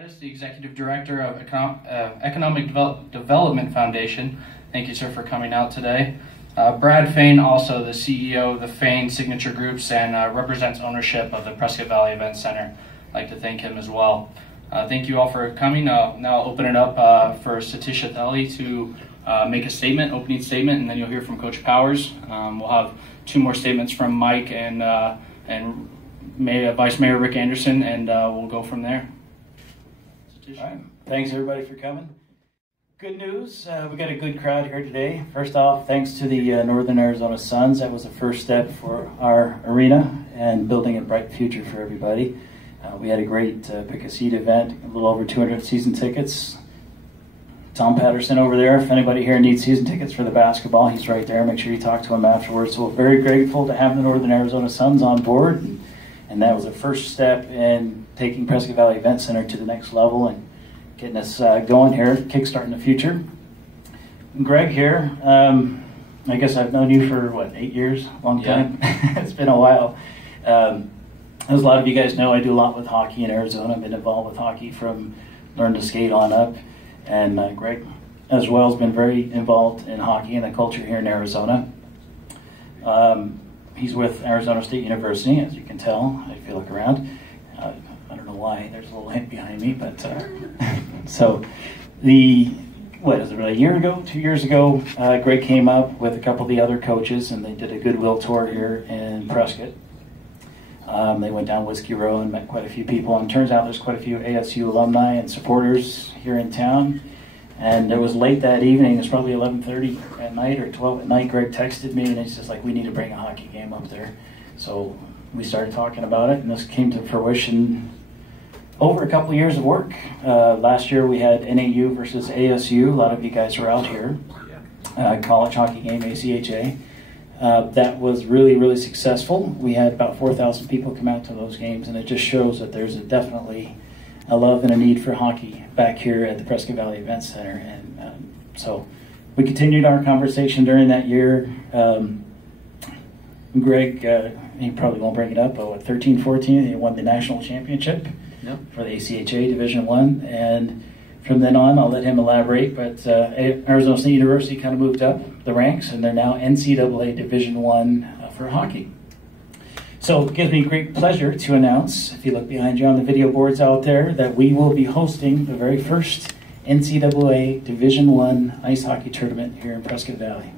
The Executive Director of Economic Development Foundation. Thank you, sir, for coming out today. Brad Fain, also the CEO of the Fain Signature Groups and represents ownership of the Prescott Valley Event Center. I'd like to thank him as well. Thank you all for coming. Now I'll open it up for Satisha Thali to make a statement, opening statement, and then you'll hear from Coach Powers. We'll have two more statements from Mike and Vice Mayor Rick Anderson, and we'll go from there. All right. Thanks everybody for coming. Good news, we got a good crowd here today. First off, thanks to the Northern Arizona Suns. That was the first step for our arena and building a bright future for everybody. We had a great pick a seat event, a little over 200 season tickets. Tom Patterson over there, if anybody here needs season tickets for the basketball, he's right there. Make sure you talk to him afterwards. So we're very grateful to have the Northern Arizona Suns on board. And that was the first step in taking Prescott Valley Event Center to the next level and getting us going here, kickstarting the future. And Greg here, I guess I've known you for, what, 8 years? Long time? Yeah. It's been a while. As a lot of you guys know, I do a lot with hockey in Arizona. I've been involved with hockey from learn to skate on up. And Greg, as well, has been very involved in hockey and the culture here in Arizona. He's with Arizona State University, as you can tell if you look around. I don't know why, there's a little hint behind me, but so what is it, really a year ago, 2 years ago, Greg came up with a couple of the other coaches and they did a goodwill tour here in Prescott. They went down Whiskey Row and met quite a few people, and it turns out there's quite a few ASU alumni and supporters here in town. And it was late that evening, it was probably 11:30 at night or 12 at night. Greg texted me and he's just like, we need to bring a hockey game up there. So we started talking about it, and this came to fruition over a couple of years of work. Last year we had NAU versus ASU. A lot of you guys were out here. College hockey game, ACHA. That was really, really successful. We had about 4,000 people come out to those games, and it just shows that there's definitely a love and a need for hockey back here at the Prescott Valley Event Center. And so we continued our conversation during that year. Greg, he probably won't bring it up, but 13-14, he won the national championship for the ACHA Division I. And from then on, I'll let him elaborate, but Arizona State University kind of moved up the ranks, and they're now NCAA Division I for hockey. So it gives me great pleasure to announce, if you look behind you on the video boards out there, that we will be hosting the very first NCAA Division I ice hockey tournament here in Prescott Valley.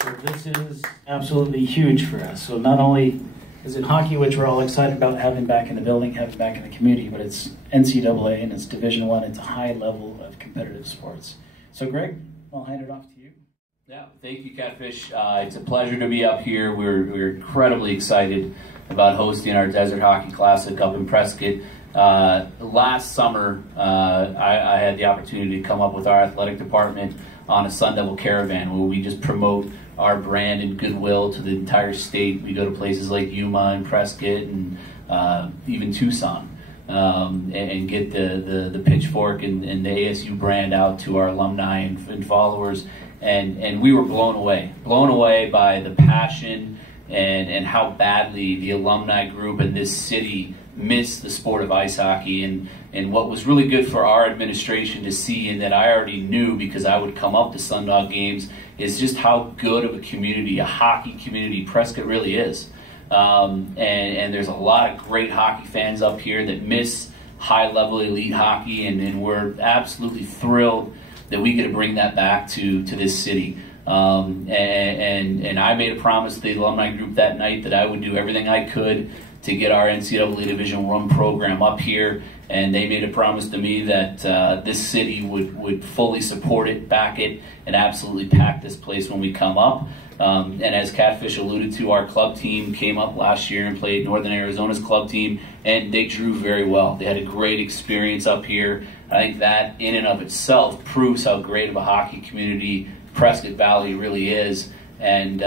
So this is absolutely huge for us. So not only is it hockey, which we're all excited about having back in the building, having back in the community, but it's NCAA and it's Division I. It's a high level of competitive sports. So Greg, I'll hand it off to you. Yeah, thank you, Catfish. It's a pleasure to be up here. We're incredibly excited about hosting our Desert Hockey Classic up in Prescott. Last summer, I had the opportunity to come up with our athletic department on a Sun Devil caravan where we just promote our brand and goodwill to the entire state. We go to places like Yuma and Prescott and even Tucson and get the pitchfork and the ASU brand out to our alumni and followers. And we were blown away by the passion and how badly the alumni group in this city miss the sport of ice hockey. And what was really good for our administration to see, and that I already knew because I would come up to Sundog games, is just how good of a community, a hockey community, Prescott really is. And there's a lot of great hockey fans up here that miss high-level elite hockey, and we're absolutely thrilled that we get to bring that back to this city. And I made a promise to the alumni group that night that I would do everything I could to get our NCAA Division I program up here, and they made a promise to me that this city would fully support it, back it, and absolutely pack this place when we come up. And as Catfish alluded to, our club team came up last year and played Northern Arizona's club team, and they drew very well. They had a great experience up here. I think that in and of itself proves how great of a hockey community Prescott Valley really is, and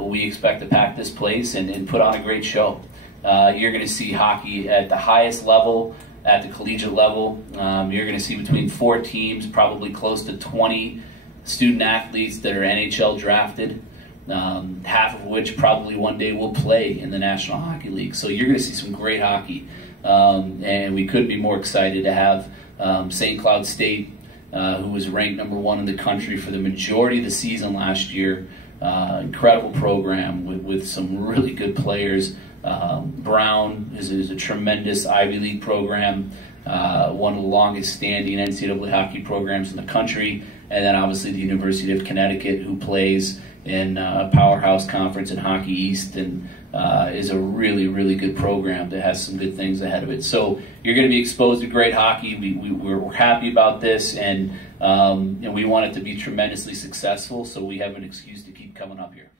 we expect to pack this place and put on a great show. You're going to see hockey at the highest level, at the collegiate level. You're going to see between 4 teams, probably close to 20 student athletes that are NHL drafted. half of which probably one day will play in the National Hockey League. So you're going to see some great hockey, and we couldn't be more excited to have St. Cloud State, who was ranked #1 in the country for the majority of the season last year. Incredible program with some really good players. Brown is a tremendous Ivy League program, one of the longest standing NCAA hockey programs in the country, and then obviously the University of Connecticut, who plays in Powerhouse Conference in Hockey East, and is a really, really good program that has some good things ahead of it. So you're going to be exposed to great hockey. We're happy about this, and we want it to be tremendously successful, so we have an excuse to keep coming up here.